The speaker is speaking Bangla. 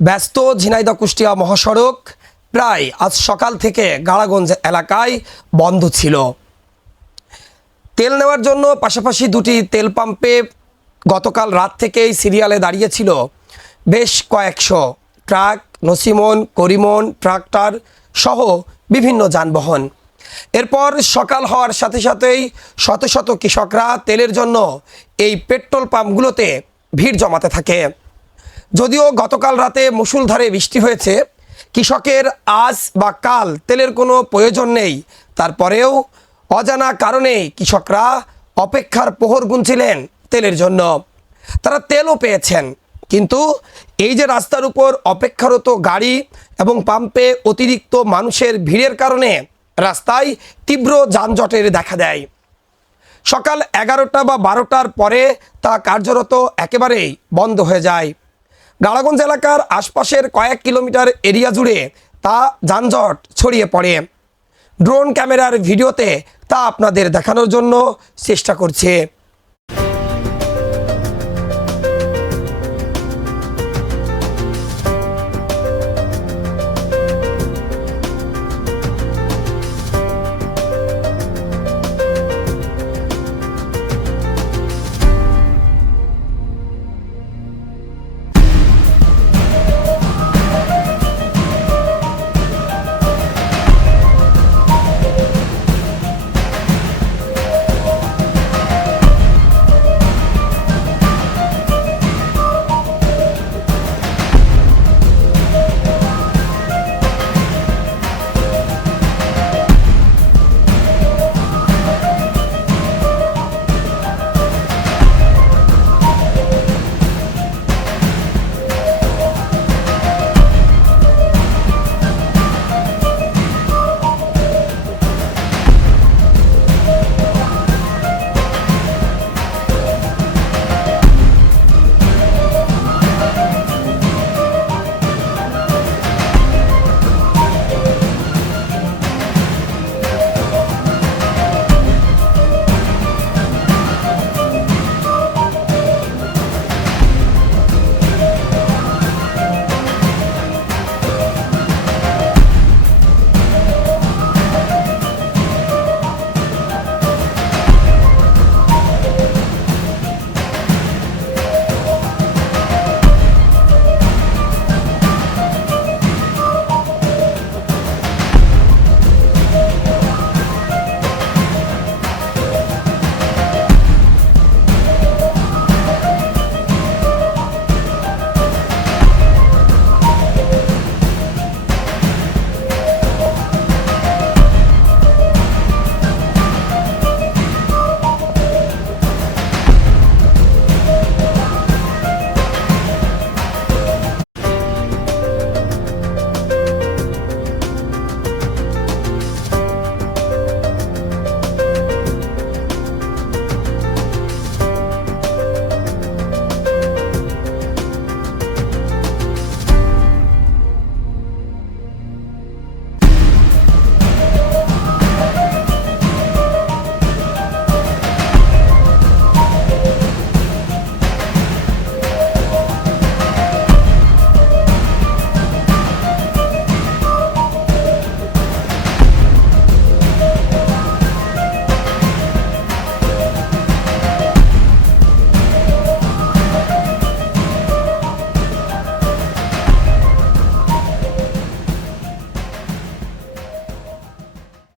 ব্যস্ত ঝিনাইদহ কুষ্টিয়া মহাসড়ক প্রায় আজ সকাল থেকে গাড়াগঞ্জ এলাকায় বন্ধ ছিল। তেল নেওয়ার জন্য পাশাপাশি দুটি তেল পাম্পে গতকাল রাত থেকেই সিরিয়ালে দাঁড়িয়েছিল বেশ কয়েকশো ট্রাক, নসিমন, করিমন, ট্রাক্টর সহ বিভিন্ন যানবাহন। এরপর সকাল হওয়ার সাথে সাথেই শত শত কৃষকরা তেলের জন্য এই পেট্রোল পাম্পগুলোতে ভিড় জমাতে থাকে। যদিও গতকাল রাতে মুষলধারে বৃষ্টি হয়েছে, কৃষকের আজ বা কাল তেলের কোনো প্রয়োজন নেই, তারপরেও অজানা কারণে কৃষকরা অপেক্ষার প্রহর গুনছিলেন তেলের জন্য। তারা তেলও পেয়েছেন, কিন্তু এই যে রাস্তার উপর অপেক্ষারত গাড়ি এবং পাম্পে অতিরিক্ত মানুষের ভিড়ের কারণে রাস্তায় তীব্র যানজটের দেখা দেয়। সকাল 11টা বা 12টার পরে তা কার্যরত একেবারেই বন্ধ হয়ে যায়। গাড়াগঞ্জ এলাকার আশপাশের কয়েক কিলোমিটার এরিয়া জুড়ে তা যানজট ছড়িয়ে পড়ে। ড্রোন ক্যামেরার ভিডিওতে তা আপনাদের দেখানোর জন্য চেষ্টা করছে।